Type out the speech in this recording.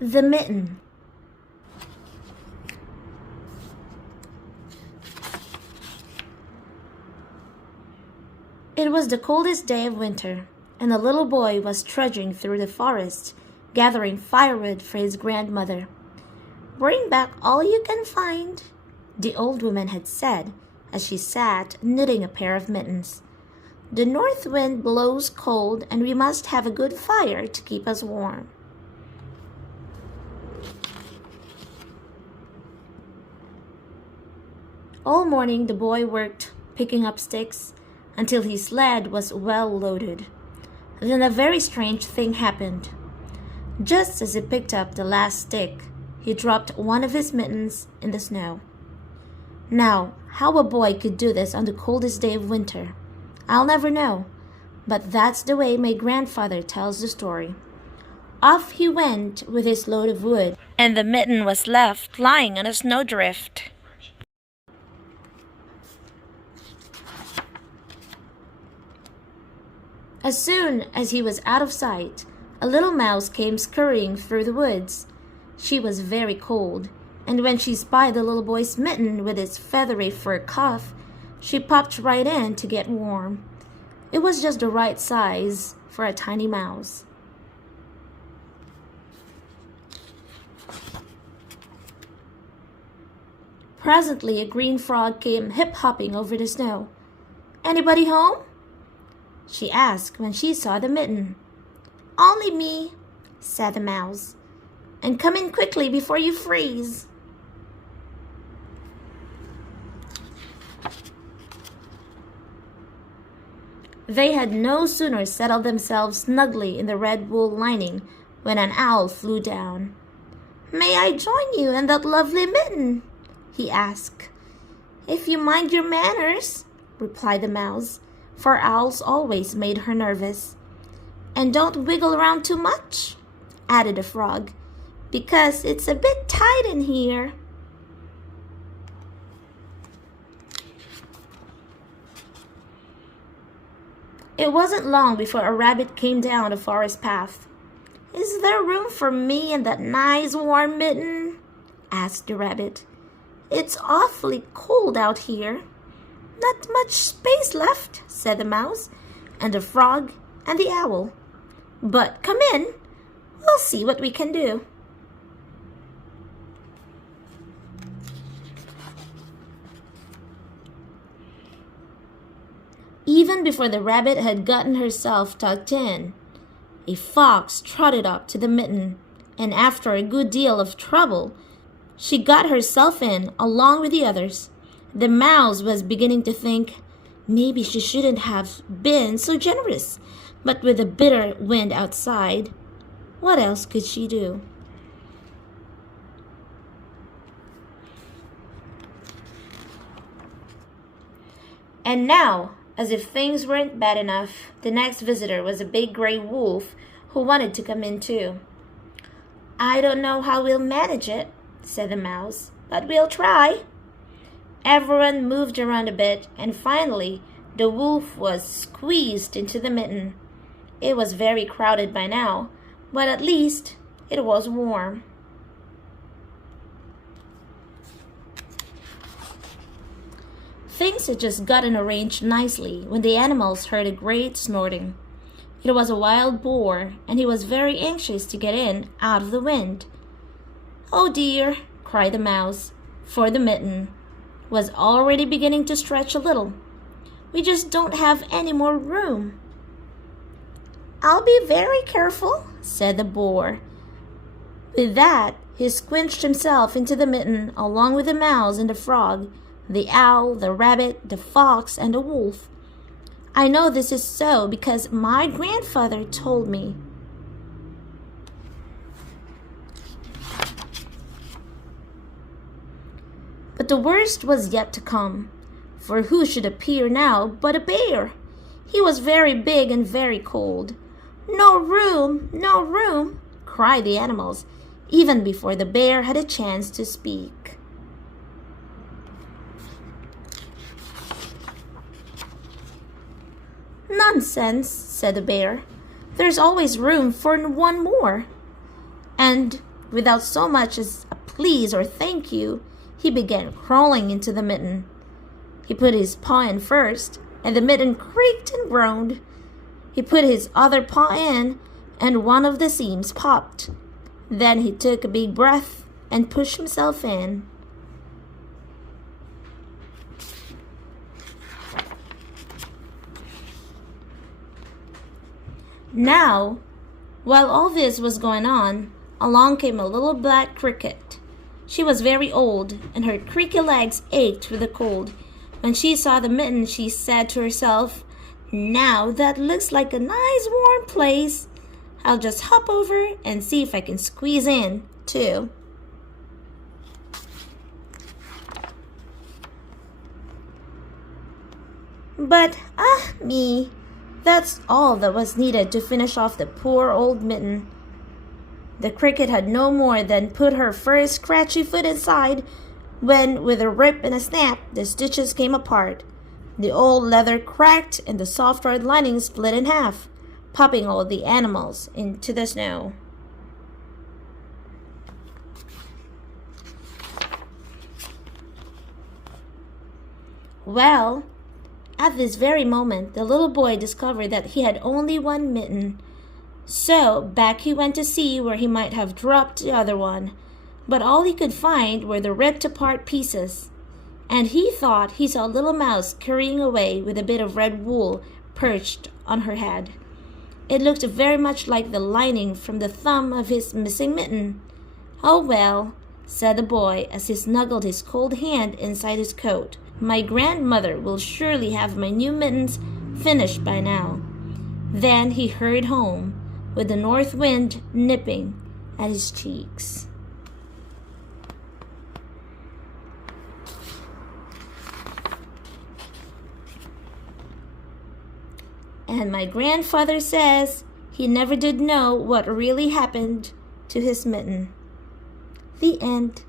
The Mitten. It was the coldest day of winter, and the little boy was trudging through the forest, gathering firewood for his grandmother. "Bring back all you can find," the old woman had said as she sat knitting a pair of mittens. "The north wind blows cold, and we must have a good fire to keep us warm." All morning the boy worked, picking up sticks, until his sled was well loaded. Then a very strange thing happened. Just as he picked up the last stick, he dropped one of his mittens in the snow. Now, how a boy could do this on the coldest day of winter, I'll never know, but that's the way my grandfather tells the story. Off he went with his load of wood, and the mitten was left lying on a snowdrift. As soon as he was out of sight, a little mouse came scurrying through the woods. She was very cold, and when she spied the little boy's mitten with its feathery fur cuff, she popped right in to get warm. It was just the right size for a tiny mouse. Presently, a green frog came hip-hopping over the snow. "Anybody home?" she asked when she saw the mitten. "Only me," said the mouse, "and come in quickly before you freeze." They had no sooner settled themselves snugly in the red wool lining when an owl flew down. "May I join you in that lovely mitten?" he asked. "If you mind your manners," replied the mouse, for owls always made her nervous. "And don't wiggle around too much," added the frog, "because it's a bit tight in here." It wasn't long before a rabbit came down the forest path. "Is there room for me in that nice warm mitten?" asked the rabbit. "It's awfully cold out here." "Not much space left," said the mouse, and the frog, and the owl. "But come in. We'll see what we can do." Even before the rabbit had gotten herself tucked in, a fox trotted up to the mitten, and after a good deal of trouble, she got herself in along with the others. The mouse was beginning to think maybe she shouldn't have been so generous, but with the bitter wind outside, what else could she do? And now, as if things weren't bad enough, the next visitor was a big gray wolf who wanted to come in too. "I don't know how we'll manage it," said the mouse, "but we'll try." Everyone moved around a bit, and finally the wolf was squeezed into the mitten. It was very crowded by now, but at least it was warm. Things had just gotten arranged nicely when the animals heard a great snorting. It was a wild boar, and he was very anxious to get in out of the wind. "Oh dear," cried the mouse, for the mitten was already beginning to stretch a little. "We just don't have any more room." "I'll be very careful," said the boar. With that, he squinched himself into the mitten along with the mouse and the frog, the owl, the rabbit, the fox, and the wolf. "I know this is so because my grandfather told me." But the worst was yet to come, for who should appear now but a bear? He was very big and very cold. "No room, no room," cried the animals, even before the bear had a chance to speak. "Nonsense," said the bear. "There's always room for one more." And Without so much as a please or thank you, he began crawling into the mitten. He put his paw in first, and the mitten creaked and groaned. He put his other paw in, and one of the seams popped. Then he took a big breath and pushed himself in. Now, while all this was going on, along came a little black cricket. She was very old, and her creaky legs ached with the cold. When she saw the mitten, she said to herself, "Now that looks like a nice warm place. I'll just hop over and see if I can squeeze in, too." But, me, that's all that was needed to finish off the poor old mitten. The cricket had no more than put her first scratchy foot inside when, with a rip and a snap, the stitches came apart. The old leather cracked and the soft hard lining split in half, popping all the animals into the snow. Well, at this very moment, the little boy discovered that he had only one mitten. So back he went to see where he might have dropped the other one, but all he could find were the ripped apart pieces. And he thought he saw a little mouse scurrying away with a bit of red wool perched on her head. It looked very much like the lining from the thumb of his missing mitten. "Oh well," said the boy as he snuggled his cold hand inside his coat. "My grandmother will surely have my new mittens finished by now." Then he hurried home, with the north wind nipping at his cheeks. And my grandfather says he never did know what really happened to his mitten. The end.